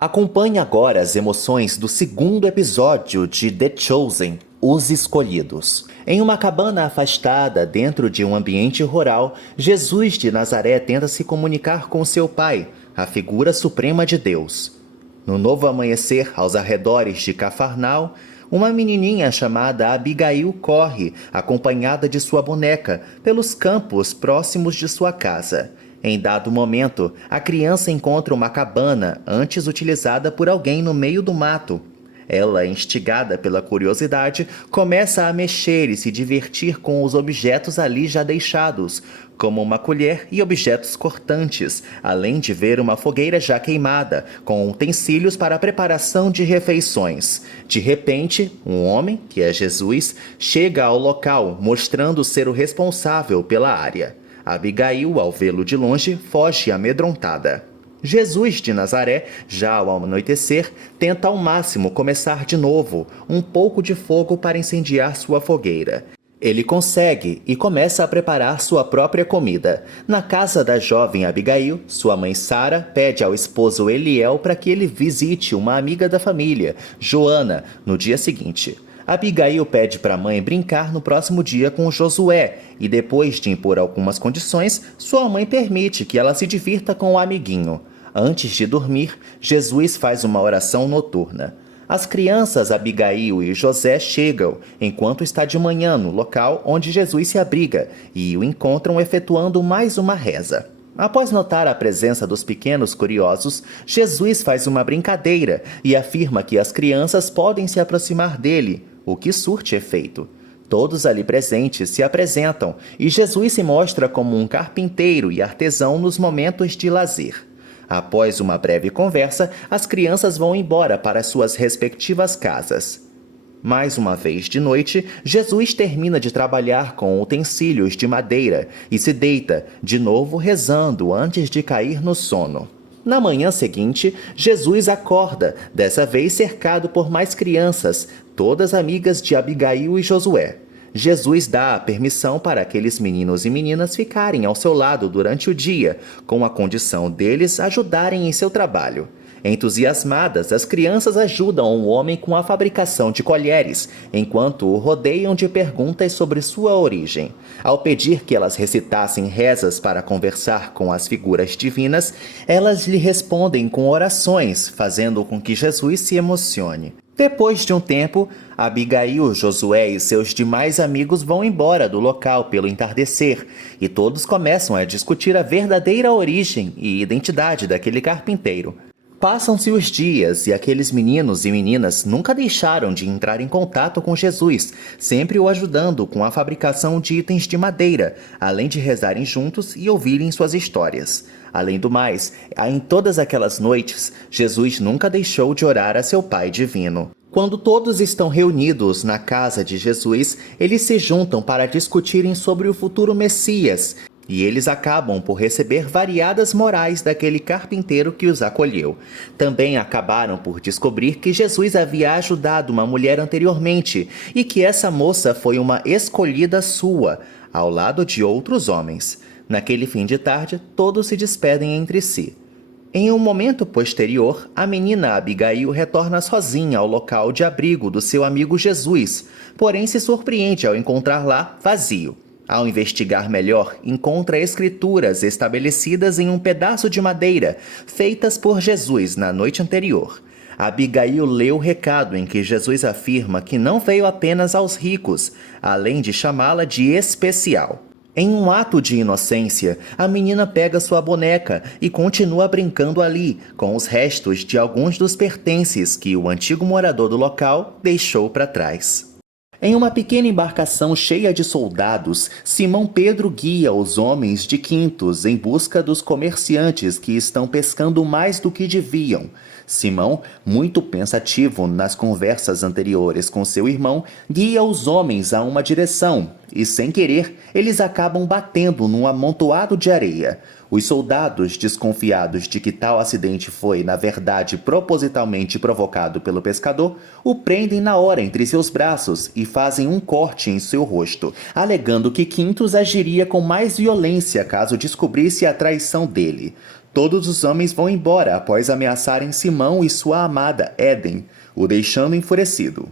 Acompanhe agora as emoções do segundo episódio de The Chosen, Os Escolhidos. Em uma cabana afastada dentro de um ambiente rural, Jesus de Nazaré tenta se comunicar com seu pai, a figura suprema de Deus. No novo amanhecer, aos arredores de Cafarnaum, uma menininha chamada Abigail corre, acompanhada de sua boneca, pelos campos próximos de sua casa. Em dado momento, a criança encontra uma cabana antes utilizada por alguém no meio do mato. Ela, instigada pela curiosidade, começa a mexer e se divertir com os objetos ali já deixados, como uma colher e objetos cortantes, além de ver uma fogueira já queimada, com utensílios para a preparação de refeições. De repente, um homem, que é Jesus, chega ao local, mostrando ser o responsável pela área. Abigail, ao vê-lo de longe, foge amedrontada. Jesus de Nazaré, já ao anoitecer, tenta ao máximo começar de novo, um pouco de fogo para incendiar sua fogueira. Ele consegue e começa a preparar sua própria comida. Na casa da jovem Abigail, sua mãe Sara pede ao esposo Eliel para que ele visite uma amiga da família, Joana, no dia seguinte. Abigail pede para a mãe brincar no próximo dia com Josué e, depois de impor algumas condições, sua mãe permite que ela se divirta com o amiguinho. Antes de dormir, Jesus faz uma oração noturna. As crianças Abigail e José chegam, enquanto está de manhã no local onde Jesus se abriga, e o encontram efetuando mais uma reza. Após notar a presença dos pequenos curiosos, Jesus faz uma brincadeira e afirma que as crianças podem se aproximar dele, o que surte efeito. Todos ali presentes se apresentam e Jesus se mostra como um carpinteiro e artesão nos momentos de lazer. Após uma breve conversa, as crianças vão embora para suas respectivas casas. Mais uma vez de noite, Jesus termina de trabalhar com utensílios de madeira e se deita, de novo rezando antes de cair no sono. Na manhã seguinte, Jesus acorda, dessa vez cercado por mais crianças, todas amigas de Abigail e Josué. Jesus dá a permissão para aqueles meninos e meninas ficarem ao seu lado durante o dia, com a condição deles ajudarem em seu trabalho. Entusiasmadas, as crianças ajudam o homem com a fabricação de colheres, enquanto o rodeiam de perguntas sobre sua origem. Ao pedir que elas recitassem rezas para conversar com as figuras divinas, elas lhe respondem com orações, fazendo com que Jesus se emocione. Depois de um tempo, Abigail, Josué e seus demais amigos vão embora do local pelo entardecer, e todos começam a discutir a verdadeira origem e identidade daquele carpinteiro. Passam-se os dias e aqueles meninos e meninas nunca deixaram de entrar em contato com Jesus, sempre o ajudando com a fabricação de itens de madeira, além de rezarem juntos e ouvirem suas histórias. Além do mais, em todas aquelas noites, Jesus nunca deixou de orar a seu Pai Divino. Quando todos estão reunidos na casa de Jesus, eles se juntam para discutirem sobre o futuro Messias, e eles acabam por receber variadas morais daquele carpinteiro que os acolheu. Também acabaram por descobrir que Jesus havia ajudado uma mulher anteriormente e que essa moça foi uma escolhida sua, ao lado de outros homens. Naquele fim de tarde, todos se despedem entre si. Em um momento posterior, a menina Abigail retorna sozinha ao local de abrigo do seu amigo Jesus, porém se surpreende ao encontrar lá vazio. Ao investigar melhor, encontra escrituras estabelecidas em um pedaço de madeira, feitas por Jesus na noite anterior. Abigail lê o recado em que Jesus afirma que não veio apenas aos ricos, além de chamá-la de especial. Em um ato de inocência, a menina pega sua boneca e continua brincando ali, com os restos de alguns dos pertences que o antigo morador do local deixou para trás. Em uma pequena embarcação cheia de soldados, Simão Pedro guia os homens de Quintos em busca dos comerciantes que estão pescando mais do que deviam. Simão, muito pensativo nas conversas anteriores com seu irmão, guia os homens a uma direção e, sem querer, eles acabam batendo num amontoado de areia. Os soldados, desconfiados de que tal acidente foi, na verdade, propositalmente provocado pelo pescador, o prendem na hora entre seus braços e fazem um corte em seu rosto, alegando que Quintus agiria com mais violência caso descobrisse a traição dele. Todos os homens vão embora após ameaçarem Simão e sua amada Éden, o deixando enfurecido.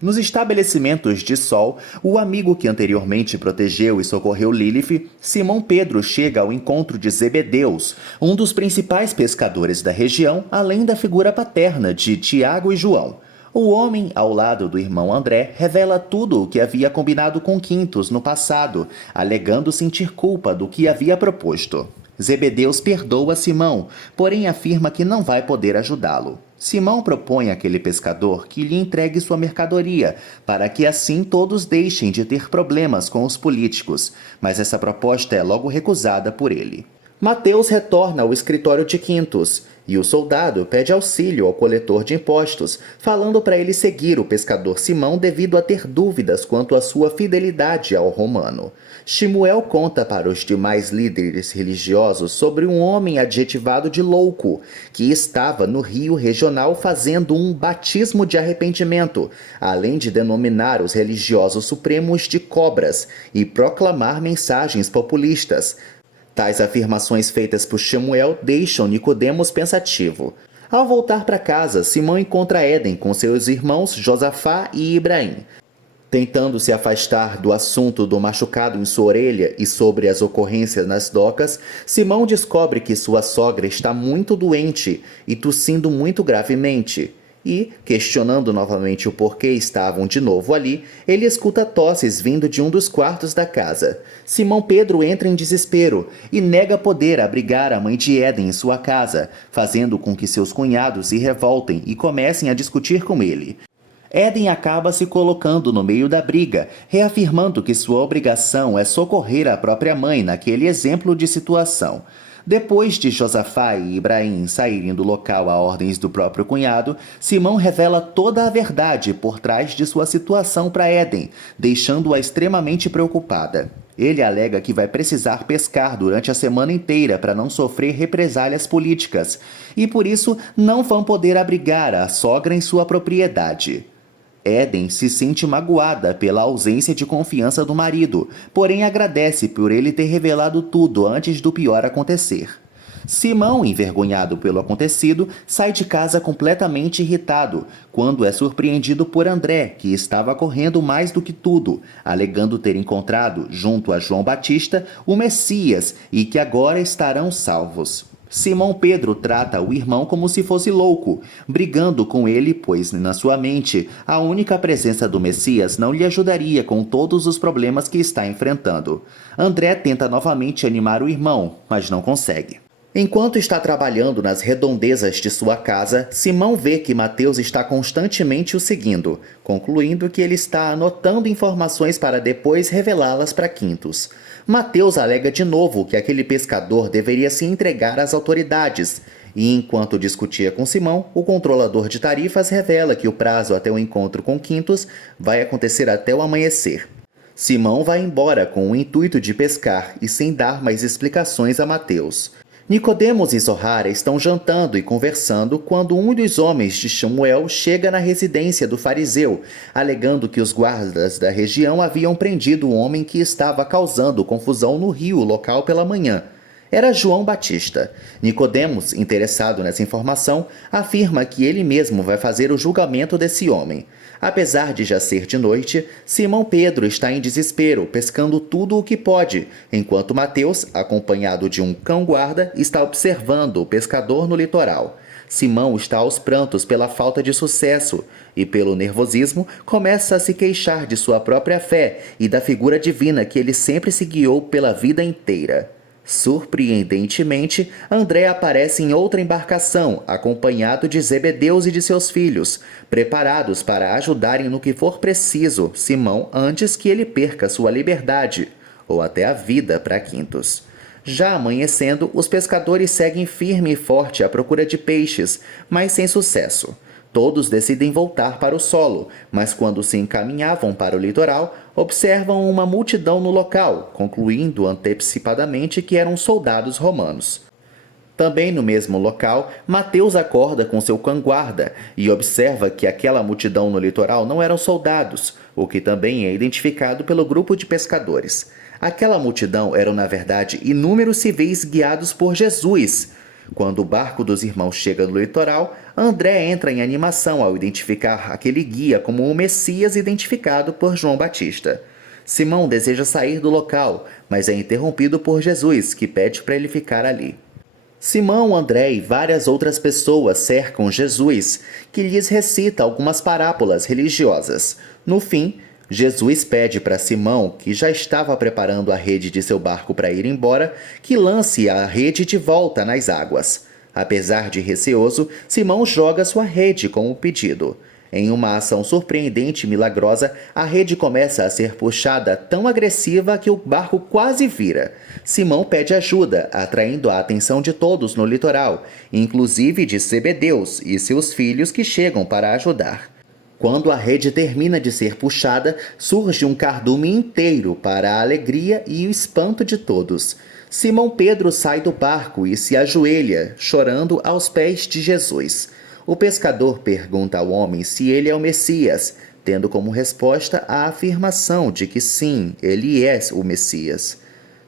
Nos estabelecimentos de Sol, o amigo que anteriormente protegeu e socorreu Lilith, Simão Pedro chega ao encontro de Zebedeus, um dos principais pescadores da região, além da figura paterna de Tiago e João. O homem, ao lado do irmão André, revela tudo o que havia combinado com Quintus no passado, alegando sentir culpa do que havia proposto. Zebedeus perdoa Simão, porém afirma que não vai poder ajudá-lo. Simão propõe àquele pescador que lhe entregue sua mercadoria, para que assim todos deixem de ter problemas com os políticos, mas essa proposta é logo recusada por ele. Mateus retorna ao escritório de Quintus, e o soldado pede auxílio ao coletor de impostos, falando para ele seguir o pescador Simão devido a ter dúvidas quanto à sua fidelidade ao romano. Shemuel conta para os demais líderes religiosos sobre um homem adjetivado de louco, que estava no rio regional fazendo um batismo de arrependimento, além de denominar os religiosos supremos de cobras e proclamar mensagens populistas. Tais afirmações feitas por Shemuel deixam Nicodemos pensativo. Ao voltar para casa, Simão encontra Éden com seus irmãos Josafá e Ibraim. Tentando se afastar do assunto do machucado em sua orelha e sobre as ocorrências nas docas, Simão descobre que sua sogra está muito doente e tossindo muito gravemente. E, questionando novamente o porquê estavam de novo ali, ele escuta tosses vindo de um dos quartos da casa. Simão Pedro entra em desespero e nega poder abrigar a mãe de Éden em sua casa, fazendo com que seus cunhados se revoltem e comecem a discutir com ele. Éden acaba se colocando no meio da briga, reafirmando que sua obrigação é socorrer a própria mãe naquele exemplo de situação. Depois de Josafá e Ibraim saírem do local a ordens do próprio cunhado, Simão revela toda a verdade por trás de sua situação para Éden, deixando-a extremamente preocupada. Ele alega que vai precisar pescar durante a semana inteira para não sofrer represálias políticas, e por isso não vão poder abrigar a sogra em sua propriedade. Éden se sente magoada pela ausência de confiança do marido, porém agradece por ele ter revelado tudo antes do pior acontecer. Simão, envergonhado pelo acontecido, sai de casa completamente irritado, quando é surpreendido por André, que estava correndo mais do que tudo, alegando ter encontrado, junto a João Batista, o Messias e que agora estarão salvos. Simão Pedro trata o irmão como se fosse louco, brigando com ele, pois, na sua mente, a única presença do Messias não lhe ajudaria com todos os problemas que está enfrentando. André tenta novamente animar o irmão, mas não consegue. Enquanto está trabalhando nas redondezas de sua casa, Simão vê que Mateus está constantemente o seguindo, concluindo que ele está anotando informações para depois revelá-las para Quintus. Mateus alega de novo que aquele pescador deveria se entregar às autoridades, e enquanto discutia com Simão, o controlador de tarifas revela que o prazo até o encontro com Quintus vai acontecer até o amanhecer. Simão vai embora com o intuito de pescar e sem dar mais explicações a Mateus. Nicodemos e Zohar estão jantando e conversando quando um dos homens de Shemuel chega na residência do fariseu, alegando que os guardas da região haviam prendido o homem que estava causando confusão no rio local pela manhã. Era João Batista. Nicodemos, interessado nessa informação, afirma que ele mesmo vai fazer o julgamento desse homem. Apesar de já ser de noite, Simão Pedro está em desespero, pescando tudo o que pode, enquanto Mateus, acompanhado de um cão-guarda, está observando o pescador no litoral. Simão está aos prantos pela falta de sucesso e, pelo nervosismo, começa a se queixar de sua própria fé e da figura divina que ele sempre se guiou pela vida inteira. Surpreendentemente, André aparece em outra embarcação, acompanhado de Zebedeus e de seus filhos, preparados para ajudarem no que for preciso Simão antes que ele perca sua liberdade, ou até a vida para Quintus. Já amanhecendo, os pescadores seguem firme e forte à procura de peixes, mas sem sucesso. Todos decidem voltar para o solo, mas quando se encaminhavam para o litoral, observam uma multidão no local, concluindo antecipadamente que eram soldados romanos. Também no mesmo local, Mateus acorda com seu cão-guarda e observa que aquela multidão no litoral não eram soldados, o que também é identificado pelo grupo de pescadores. Aquela multidão eram, na verdade, inúmeros civis guiados por Jesus. Quando o barco dos irmãos chega no litoral, André entra em animação ao identificar aquele guia como o Messias identificado por João Batista. Simão deseja sair do local, mas é interrompido por Jesus, que pede para ele ficar ali. Simão, André e várias outras pessoas cercam Jesus, que lhes recita algumas parábolas religiosas. No fim, Jesus pede para Simão, que já estava preparando a rede de seu barco para ir embora, que lance a rede de volta nas águas. Apesar de receoso, Simão joga sua rede como pedido. Em uma ação surpreendente e milagrosa, a rede começa a ser puxada tão agressiva que o barco quase vira. Simão pede ajuda, atraindo a atenção de todos no litoral, inclusive de Zebedeus e seus filhos que chegam para ajudar. Quando a rede termina de ser puxada, surge um cardume inteiro para a alegria e o espanto de todos. Simão Pedro sai do barco e se ajoelha, chorando aos pés de Jesus. O pescador pergunta ao homem se ele é o Messias, tendo como resposta a afirmação de que sim, ele é o Messias.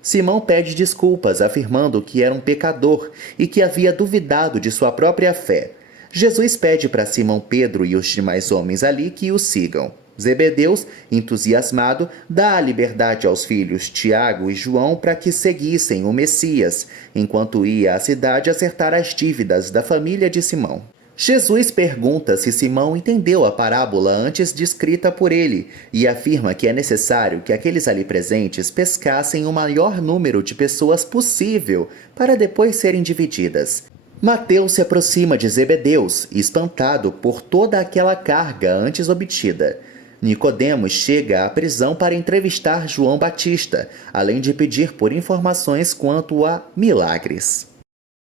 Simão pede desculpas, afirmando que era um pecador e que havia duvidado de sua própria fé. Jesus pede para Simão Pedro e os demais homens ali que o sigam. Zebedeus, entusiasmado, dá a liberdade aos filhos Tiago e João para que seguissem o Messias, enquanto ia à cidade acertar as dívidas da família de Simão. Jesus pergunta se Simão entendeu a parábola antes descrita por ele e afirma que é necessário que aqueles ali presentes pescassem o maior número de pessoas possível para depois serem divididas. Mateus se aproxima de Zebedeus, espantado por toda aquela carga antes obtida. Nicodemos chega à prisão para entrevistar João Batista, além de pedir por informações quanto a milagres.